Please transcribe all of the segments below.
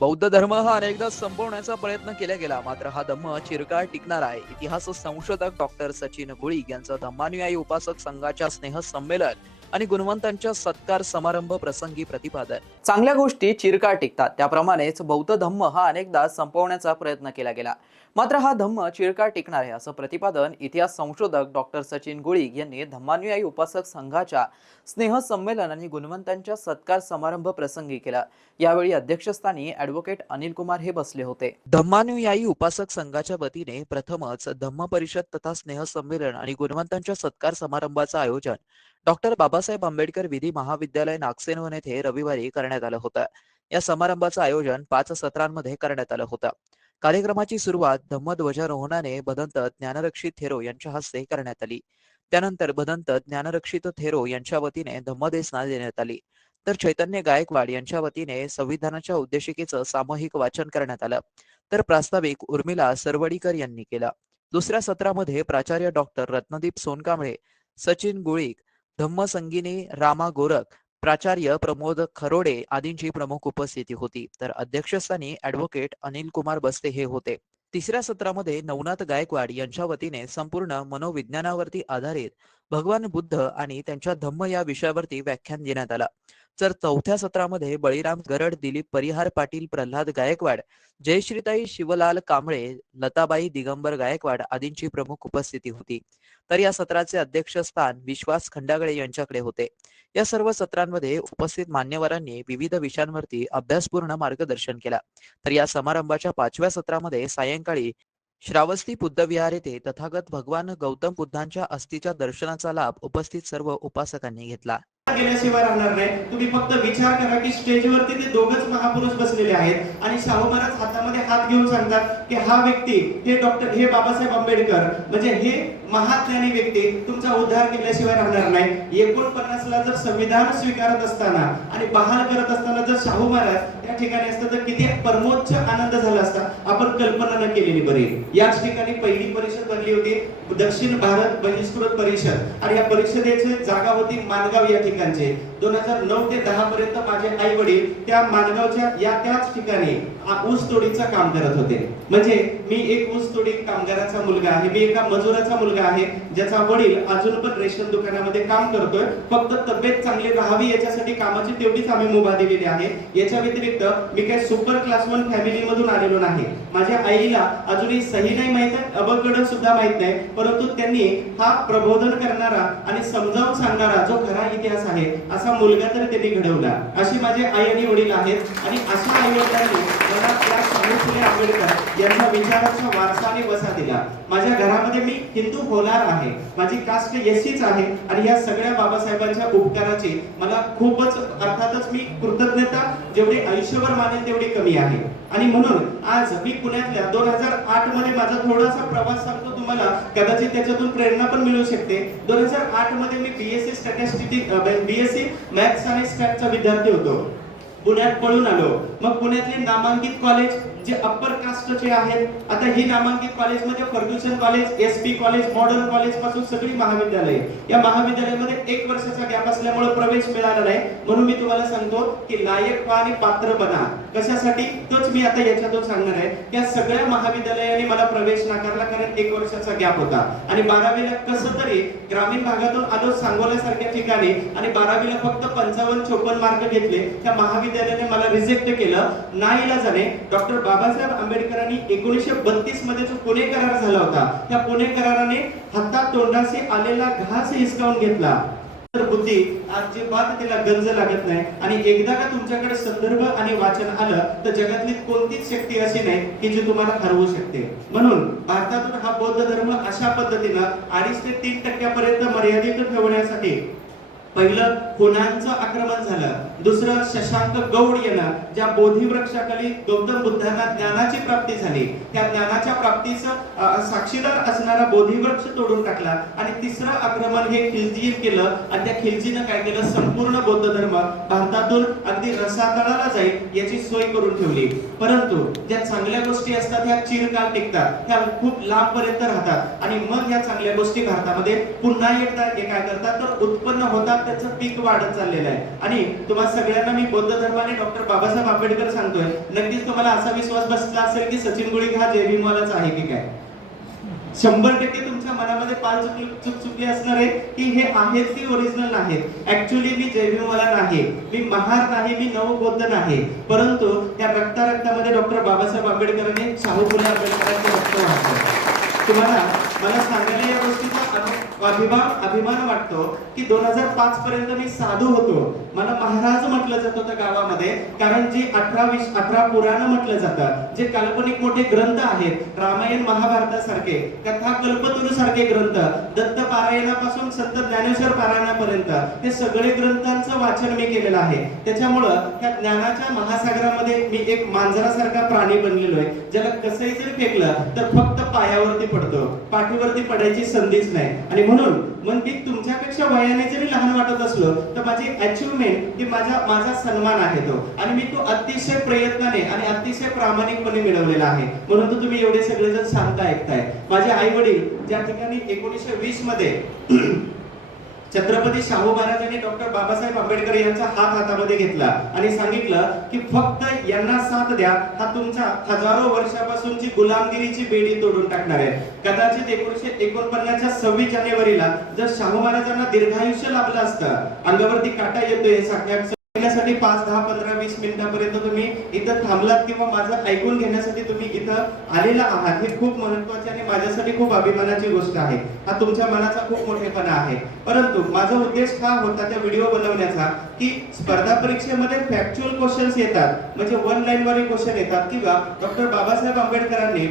बौद्ध धर्म हा अनेकदा संपवण्याचा प्रयत्न केला गेला. मात्र हा धम्म चिरकाळ टिकणार आहे. इतिहास संशोधक डॉक्टर सचिन गुळी यांचं धम्मानुयायी उपासक संघाच्या स्नेह संमेलन आणि गुणवंतांच्या सत्कार समारंभ प्रसंगी प्रतिपादन. चांगल्या गोष्टी चिरकाळ टिकतात. त्याप्रमाणेच बौद्ध धम्म हा अनेकदा संपवण्याचा प्रयत्न केला गेला. मात्र हा धम्म चिरकाळ टिकणार आहे असं प्रतिपादन इतिहास संशोधक डॉक्टर सचिन गुळी यांनी धम्मानुयायी उपासक संघाच्या स्नेह संमेलन आणि गुणवंतांच्या सत्कार समारंभ प्रसंगी केला. यावेळी अध्यक्षस्थानी ॲडव्होकेट अनिल कुमार हे बसले होते. धम्मानुयायी उपासक संघाच्या वतीने प्रथमच धम्म परिषद तथा स्नेह संमेलन आणि गुणवंतांच्या सत्कार समारंभाचं आयोजन डॉक्टर बाबासाहेब आंबेडकर विधी महाविद्यालय नागसेनवन येथे रविवारी करण्यात आलं होतं. या समारंभाचं आयोजन पाच सत्रांमध्ये करण्यात आलं होतं. कार्यक्रमाची सुरुवात धम्मध्वजारोहणाने भदंत ज्ञानरक्षित थेरो यांच्या हस्ते करण्यात आली. त्यानंतर भदंत ज्ञानरक्षित थेरो यांच्या वतीने धम्मदेसना देण्यात आली. तर चैतन्य गायकवाड यांच्या वतीने संविधानाच्या उद्देशिकेचं सामूहिक वाचन करण्यात आलं. तर प्रास्ताविक उर्मिला सरवडीकर यांनी केला. दुसऱ्या सत्रामध्ये प्राचार्य डॉक्टर रत्नदीप सोनकांबळे सचिन गुळीक धम्मसंगिनी रामा गोरख प्राचार्य प्रमोद खरोडे आदींची प्रमुख उपस्थिती होती. तर अध्यक्षस्थानी ऍडव्होकेट अनिल कुमार बस्ते हे होते. तिसऱ्या सत्रामध्ये नवनाथ गायकवाड यांच्या वतीने संपूर्ण मनोविज्ञानावरती आधारित भगवान बुद्ध आणि त्यांच्या धम्म या विषयावरती व्याख्यान देण्यात आला. तर चौथ्या सत्रामध्ये बळीराम गरड दिलीप परिहार पाटील प्रल्हाद गायकवाड जयश्रीताई शिवलाल कांबळे लताबाई दिगंबर गायकवाड आदींची प्रमुख उपस्थिती होती. तर या सत्राचे अध्यक्षस्थान विश्वास खंडागळे यांच्याकडे होते. या सर्व सत्रांमध्ये उपस्थित मान्यवरांनी विविध विषयांवरती अभ्यासपूर्ण मार्गदर्शन केला. तर या समारंभाच्या पाचव्या सत्रामध्ये सायंकाळी श्रावस्ती बुद्धविहार येथे तथागत भगवान गौतम बुद्धांच्या अस्थीच्या दर्शनाचा लाभ उपस्थित सर्व उपासकांनी घेतला. गेल्याशिवाय राहणार नाही. तुम्ही फक्त विचार करा की स्टेजवरती ते दोघच महापुरुष बसलेले आहेत. आणि शाहू महाराज हातामध्ये हात घेऊन सांगतात की हा व्यक्ती हे डॉक्टर हे बाबासाहेब आंबेडकर म्हणजे हे महाज्ञानी व्यक्ती तुमचा उद्धार केल्याशिवाय राहणार नाही. एकोणपन्नास असताना जर संविधान स्वीकारत असताना आणि बहाल करत असताना जर शाहू महाराज त्या ठिकाणी असतं तर किती परमोच्च आनंद झाला असता. आपण कल्पना न केलेली बरी. याच ठिकाणी पहिली परिषद भरली होती दक्षिण भारत बहिष्कृत परिषद. आणि या परिषदेची जागा होती मानगाव या ठिकाणचे. दोन हजार नऊ ते दहा पर्यंत माझे आई वडील त्या मानगावच्या या त्याच ठिकाणी ऊस तोडीचं काम करत होते. म्हणजे मी एक ऊस तोडी कामगाराचा मुलगा आहे मी एका मजुराचा मुलगा आहे ज्याचा वडील अजून पण रेशन दुकानामध्ये काम करतोय फक्त तब्येत चांगली राहावी याच्यासाठी कामाची तेवढीच आम्ही मुभा दिलेली आहे. याच्या व्यतिरिक्त मी काही सुपर क्लास वन फॅमिली मधून आलेलो नाही. माझ्या आईला अजूनही सही नाही माहीत आहे अबकड सुद्धा माहीत नाही परंतु त्यांनी हा प्रबोधन करणारा आणि समजावून सांगणारा जो खरा इतिहास आहे असा मुलगा तर त्यांनी घडवला. अशी माझे आई आणि वडील आहेत आणि अशा आई वडिलांनी मला या फुले आंबेडकर यांना विचाराचा वारसाने वसा दिला. माझ्या घरामध्ये मी हिंदू होणार आहे. माझी कास्ट एसीच आहे आणि या सगळ्या बाबासाहेबांच्या उपकाराची मला खूपच अर्थातच मी कृतज्ञता जेवढी आयुष्यभर मानेल तेवढी कमी आहे. आणि म्हणून आज मी पुण्यातल्या दोन हजार आठमध्ये माझा थोडासा प्रवास सांगतो तुम्हाला. कदाचित त्याच्यातून प्रेरणा पण मिळू शकते. दोन हजार आठमध्ये मी बीएससी स्टॅटिस्टिक बीएससी मॅथ्स आणि स्टॅटचा विद्यार्थी होतो. पुण्यात पळून आलो. मग पुण्यातले नामांकित कॉलेज जे अप्पर कास्टचे आहेत. आता ही नामांकित कॉलेज म्हणजे Fergusson college S P college modern कॉलेजपासून सगळी महाविद्यालय. या महाविद्यालयामध्ये एक वर्षाचा गॅप असल्यामुळे प्रवेश मिळाला नाही. म्हणून मी तुम्हाला सांगतो की लायक व्हा आणि पात्र बना. कशासाठी? तोच मी आता याच्यातून सांगणार आहे. या सगळ्या महाविद्यालयाने मला प्रवेश नाकारला कारण एक वर्षाचा गॅप होता. आणि बारावीला कसं तरी ग्रामीण भागातून आलो सांगोल्यासारख्या ठिकाणी आणि बारावीला फक्त पंचावन्न चोपन्न मार्क घेतले. त्या महाविद्यालयाने मला रिजेक्ट केलं. नाईलाजाने डॉक्टर बाबासाहेब आंबेडकरांनी एकोणीसशे बत्तीसमध्ये जो पुणे करार झाला होता त्या पुणे कराराने हातात तोंडाशी आलेला घास हिसकावून घेतला. तर बुद्धी अजिबात तिला गंज लागत नाही. आणि एकदा का तुमच्याकडे संदर्भ आणि वाचन आलं तर जगातली कोणतीच शक्ती अशी नाही की जी तुम्हाला हरवू शकते. म्हणून भारतातून हा बौद्ध धर्म अशा पद्धतीनं अडीच ते तीन टक्क्यापर्यंत मर्यादित ठेवण्यासाठी पहिलं हुनांचं आक्रमण झालं. दुसरं शशांक गौड यांना ज्या बोधी वृक्षाखाली गौतम बुद्धांना ज्ञानाची प्राप्ती झाली. त्या ज्ञानाच्या प्राप्तीचं साक्षीदार असणारा बोधी वृक्ष तोडून टाकला. आणि तिसरं आक्रमण हे खिलजीने केलं. आणि त्या खिलजीनं काय केलं? संपूर्ण बौद्ध धर्म भारतातून अगदी रसातळाला जाईल याची सोय करून ठेवली. परंतु ज्या चांगल्या गोष्टी असतात ह्या चिरकाल टिकतात. त्या खूप लांब पर्यंत राहतात. आणि मग ह्या चांगल्या गोष्टी भारतामध्ये पुन्हा येतात हे काय करतात? तर उत्पन्न होतात त्याचं पीक वाढत चाललेलं आहे. आणि तुम्हाला सगळ्यांना मी बौद्ध धर्माने डॉक्टर बाबासाहेब आंबेडकर सांगतोय. नक्कीच तुम्हाला असा विश्वास बसला असेल की सचिन गुळी हा जयभीमवालाच आहे की काय? शंभर टक्के तुमच्या मनामध्ये पाल चुक चुकी असणार आहे की हे आहेत की ओरिजिनल नाहीत? ऍक्च्युली मी जयभीमवाला नाही. मी महार नाही मी नवबौद्ध नाही. परंतु त्या रक्ता रक्तामध्ये डॉक्टर बाबासाहेब आंबेडकरांनी शाहू फुले आंबेडकरांचे रक्त वाहतं तुम्हाला मला सांगायला अभिमान अभिमान वाटतो की दोन हजार पाच पर्यंत मी साधू होतो. मला महाराज म्हटलं जात होतं गावामध्ये कारण जे अठरा विश अठरा पुराण म्हटलं जातं जे काल्पनिक मोठे ग्रंथ आहेत रामायण महाभारतासारखे कथा कल्पतरू सारखे ग्रंथ दत्त पारायणापासून संत ज्ञानेश्वर पारायणापर्यंत हे सगळे ग्रंथांचं वाचन मी केलेलं आहे. त्याच्यामुळं त्या ज्ञानाच्या महासागरामध्ये मी एक मांजरासारखा प्राणी बनलेलो आहे. ज्याला कसंही जरी फेकलं तर फक्त पायावरती पडतो. पाठीवरती पडायची संधीच नाही. आणि म्हणून मग ते तुमच्यापेक्षा वयाने जरी लहान वाटत असलो तर माझी अचिव्हमेंट ही माझा माझा सन्मान आहे तो. आणि मी तो अतिशय प्रयत्नाने आणि अतिशय प्रामाणिकपणे मिळवलेला आहे. म्हणून तर तुम्ही एवढे सगळेजण शांत ऐकताय. माझे आई वडील ज्या ठिकाणी एकोणीसशे वीसमध्ये छत्रपती शाहू महाराजांनी डॉक्टर बाबासाहेब आंबेडकर यांचा हात हातामध्ये घेतला आणि सांगितलं की फक्त यांना साथ द्या हा तुमच्या हजारो वर्षापासूनची गुलामगिरीची बेडी तोडून टाकणार आहे. कदाचित एकोणीशे एकोणपन्नासच्या सव्वीस जानेवारीला जर शाहू महाराजांना दीर्घायुष्य लाभलं असतं अंगावरती काटा येतोय हे सांगण्या- सांगण्यासाठी पाच दहा पंधरा वीस मिनिटापर्यंत तुम्ही इथं थांबलात किंवा माझं ऐकून घेण्यासाठी तुम्ही इथं आलेला आहात हे खूप महत्त्वाचे आणि माझ्यासाठी खूप अभिमानाची गोष्ट आहे. हा तुमच्या मनाचा खूप मोठेपणा आहे. परंतु माझा उद्देश हा होता त्या व्हिडिओ बनवण्याचा की स्पर्धा परीक्षेमध्ये फॅक्च्युअल क्वेश्चन्स येतात. म्हणजे वन लाईन वाले क्वेश्चन येतात. किंवा डॉक्टर बाबासाहेब आंबेडकरांनी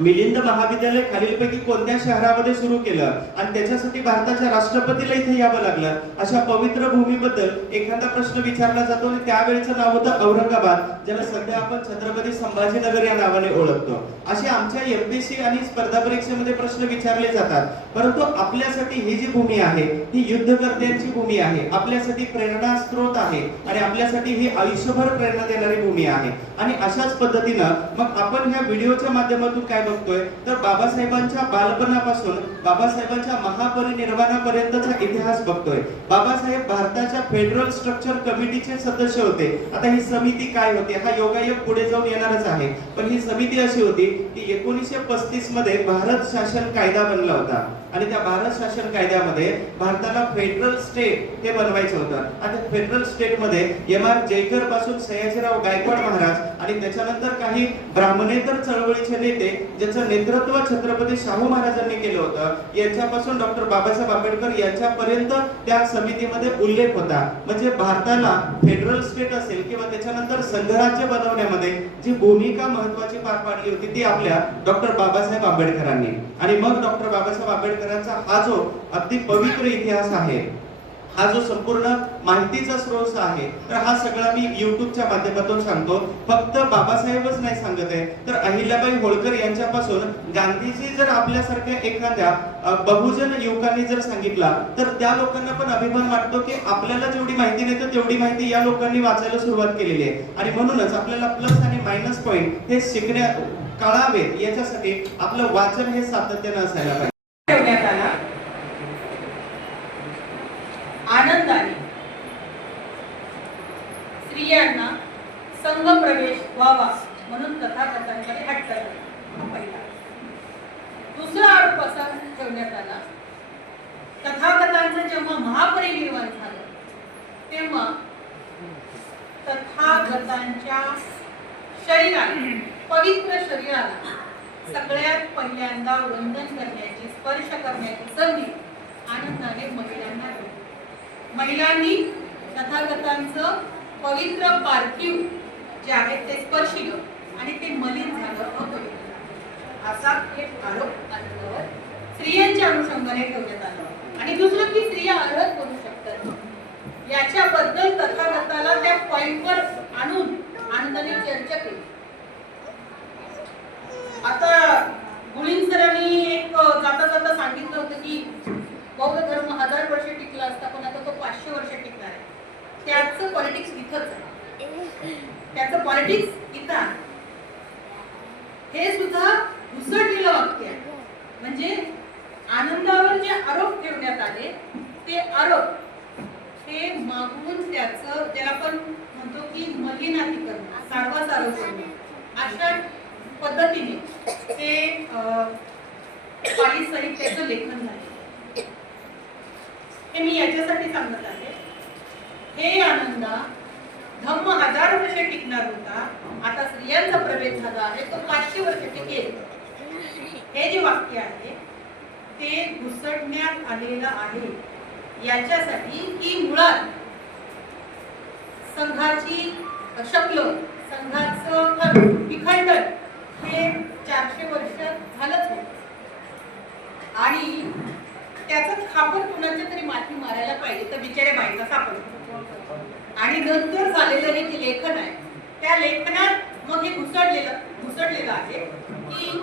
मिलिंद महाविद्यालय खालीलपैकी कोणत्या शहरामध्ये सुरू केलं? आणि त्याच्यासाठी भारताच्या राष्ट्रपतीला इथे यावं लागलं? अशा पवित्र भूमीबद्दल एखादा प्रश्न विचारला जातो आणि त्यावेळेचं नाव होतं औरंगाबाद ज्याला सध्या आपण छत्रपती संभाजीनगर या नावाने ओळखतो. असे आमच्या एमपीसी आणि स्पर्धा परीक्षेमध्ये प्रश्न विचारले जातात. परंतु आपल्यासाठी ही जी भूमी आहे ही युद्धकर्त्यांची भूमी आहे आपल्यासाठी प्रेरणा स्रोत आहे आणि आपल्यासाठी ही आयुष्यभर प्रेरणा देणारी भूमी आहे. आणि अशाच पद्धतीनं मग आपण ह्या व्हिडिओच्या माध्यमातून काय बघतोय. तर बाबासाहेबांच्या बालपणापासून बाबासाहेबांच्या महापरिनिर्वाणापर्यंतचा इतिहास बघतोय. बाबासाहेब भारताच्या फेडरल स्ट्रक्चर कमिटीचे सदस्य होते. आता ही समिती काय होती? हा योगायोग पुढे जाऊन येणारच आहे. पण ही समिती अशी होती की एकोणीसशे पस्तीसमध्ये भारत शासन कायदा बनला होता. आणि त्या भारत शासन कायद्यामध्ये भारताला फेडरल स्टेट हे बनवायचं होतं. आता फेडरल स्टेटमध्ये एम आर जयकरपासून सयाजीराव गायकवाड महाराज आणि त्याच्यानंतर काही ब्राह्मणेतर चळवळीचे नेते ज्याचं नेतृत्व छत्रपती शाहू महाराजांनी केलं होतं याच्यापासून डॉक्टर बाबासाहेब आंबेडकर यांच्यापर्यंत त्या समितीमध्ये उल्लेख होता. म्हणजे भारताला फेडरल स्टेट असेल किंवा त्याच्यानंतर संघराज्य बनवण्यामध्ये जी भूमिका महत्वाची पार पाडली होती ती आपल्या डॉक्टर बाबासाहेब आंबेडकरांनी. आणि मग डॉक्टर बाबासाहेब आंबेडकरांचा हा जो अगदी पवित्र इतिहास आहे हा जो संपूर्ण माहितीचा स्रोत आहे तर हा सगळा मी युट्यूबच्या माध्यमातून सांगतो. फक्त बाबासाहेबच नाही सांगत आहे. तर अहिल्याबाई होळकर यांच्यापासून गांधीजी जर आपल्यासारख्या एखाद्या बहुजन युवकांनी जर सांगितला तर त्या लोकांना पण अभिमान वाटतो की आपल्याला जेवढी माहिती नाही तर तेवढी माहिती या लोकांनी वाचायला सुरुवात केलेली आहे. आणि म्हणूनच आपल्याला प्लस आणि मायनस पॉईंट हे शिकण्या कळावे याच्यासाठी आपलं वाचन हे सातत्यानं असायला पाहिजे. आला. आनंदाने. स्त्रियांना संघ प्रवेश व्हावा म्हणून तथाकथांकडे हट्ट पहिला. दुसरा आरोप असा ठेवण्यात आला. तथाकथांचं जेव्हा महापरिनिर्वाण झालं तेव्हा तथागतांच्या शरीराला पवित्र शरीराला सगळ्यात पहिल्यांदा वंदन करण्याची स्पर्श करण्याची संधी आनंदाने महिलांना दिली. महिलांनी तथागतांचं पवित्र पार्थिव जे आहे ते स्पर्शिलं आणि ते मलिन झालं अपवित्र असा हे आरोप आनंदावर स्त्रियांच्या अनुषंगाने ठेवण्यात आला. आणि दुसरं की स्त्रिया अर्हत करू शकतात याच्याबद्दल तथागताला त्या पॉइंटवर आणून आनंदाने चर्चा केली आता गुळीन सरांनी एक जाता जाता सांगितलं होतं की बौद्ध धर्म हजार वर्ष टिकला असता पण आता तो पाचशे वर्ष टिकणार आहे त्याचं पॉलिटिक्स इथंच आहे त्याचं पॉलिटिक्स इथं आहे हे सुद्धा घुसडलेलं वाक्य आहे म्हणजे आनंदावर जे आरोप ठेवण्यात आले ते आरोप हे मागून त्याचं ज्याला आपण म्हणतो की मलिनाती करणं सारवाच अशा पद्धतीने ते पाली साहित्याचं लेखन झाले. हे मी याच्यासाठी सांगत आहे. हे आनंदा धम्म हजार वर्षे टिकणार होता. आता स्त्रियांचा प्रवेश झाला आहे तो पाचशे वर्ष टिकेल. हे जे वाक्य आहे ते घुसडण्यात आलेलं आहे. याच्यासाठी की मुळात संघाची शक्ल संघाचं विखंडन हे चारशे वर्ष झालंच होत आणि त्याचं खापर कुणाच्या तरी माती मारायला पाहिजे तर बिचारे बायका सापडतो आणि नंतर झालेलं हे जे लेखन आहे त्या लेखनात मग हे घुसडलेलं घुसडलेलं आहे की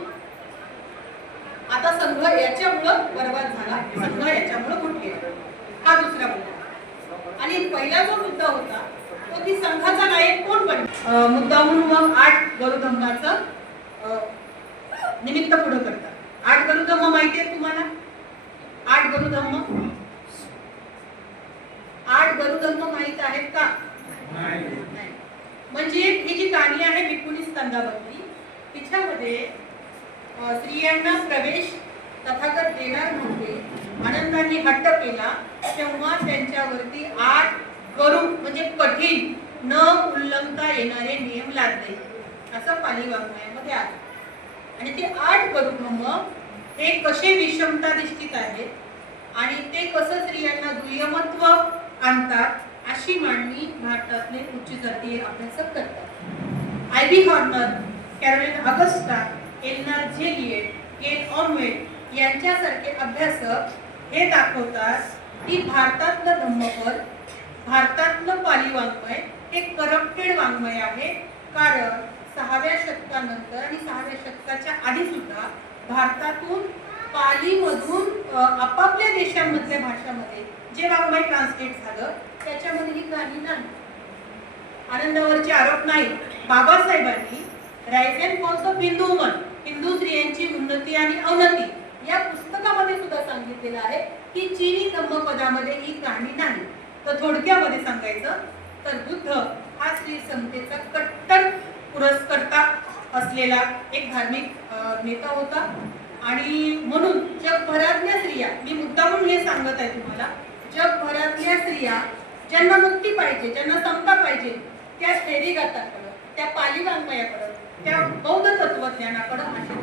आता संघ याच्यामुळं बर्बाद झाला संघ याच्यामुळं कुठे हा दुसरा मुद्दा. आणि पहिला जो मुद्दा होता तो संघाचा नायक कोण पण मुद्दा म्हणून मग आठ गरुधम्माचं अं, निमित्त पुढं करतात. आठ गरुधम्म माहिती आहे तुम्हाला? आठ गरुधम्म आठ गरुधम्म माहीत आहेत का. म्हणजे ही जी कहाणी आहे विपुली स्कंदावरती तिच्यामध्ये स्त्रियांना प्रवेश तथागत देणार नव्हते. आनंदाने हट्ट केला तेव्हा त्यांच्यावरती आठ करू म्हणजे कठीण न उल्लंघता येणारे नियम लादले. असं पाली वाङ्मयामध्ये आलं. आणि ते आठ गरुधम्म हे कसे विषमता निश्चित आहेत आणि ते कसं स्त्रियांना दुय्यमत्व आणतात अशी मांडणी भारतातले उच्च जातीय अभ्यासक करतात. I B Horner Caroline Augusta Eleanor Zelliot Gail Omvedt यांच्यासारखे अभ्यासक हे दाखवतात की भारतातलं धम्मपद भारतातलं पाली वाङ्मय हे करप्टेड वाङ्मय आहे. कारण सहाव्या शतकानंतर आणि सहाव्या शतकाच्या आधी सुद्धा भारतातून पालीमधून आपापल्या देशांमधल्या भाषामध्ये जे वाङ्मय ट्रान्सलेट झालं त्याच्यामध्ये ही कहाणी नाही. आनंदावरचे आरोप नाही बाबासाहेबांनी rise and falls of Hindu woman Hindu स्त्रियांची उन्नती आणि अवनती या पुस्तकामध्ये सुद्धा सांगितलेलं आहे की चीनी धम्मपदामध्ये ही कहाणी नाही. तर थोडक्यामध्ये सांगायचं तर बुद्ध हा स्त्री समतेचा कट्टर पुरस्कर्ता असलेला एक धार्मिक नेता होता. आणि म्हणून जगभरातल्या स्त्रिया मी मुद्दा म्हणून हे सांगत आहे तुम्हाला जगभरातल्या स्त्रिया ज्यांना मुक्ती पाहिजे ज्यांना समता पाहिजे त्या स्थैर्यगाताकडं त्या पाली वाङ्मयाकडं त्या बौद्ध तत्वज्ञानाकडं आशीर्वाद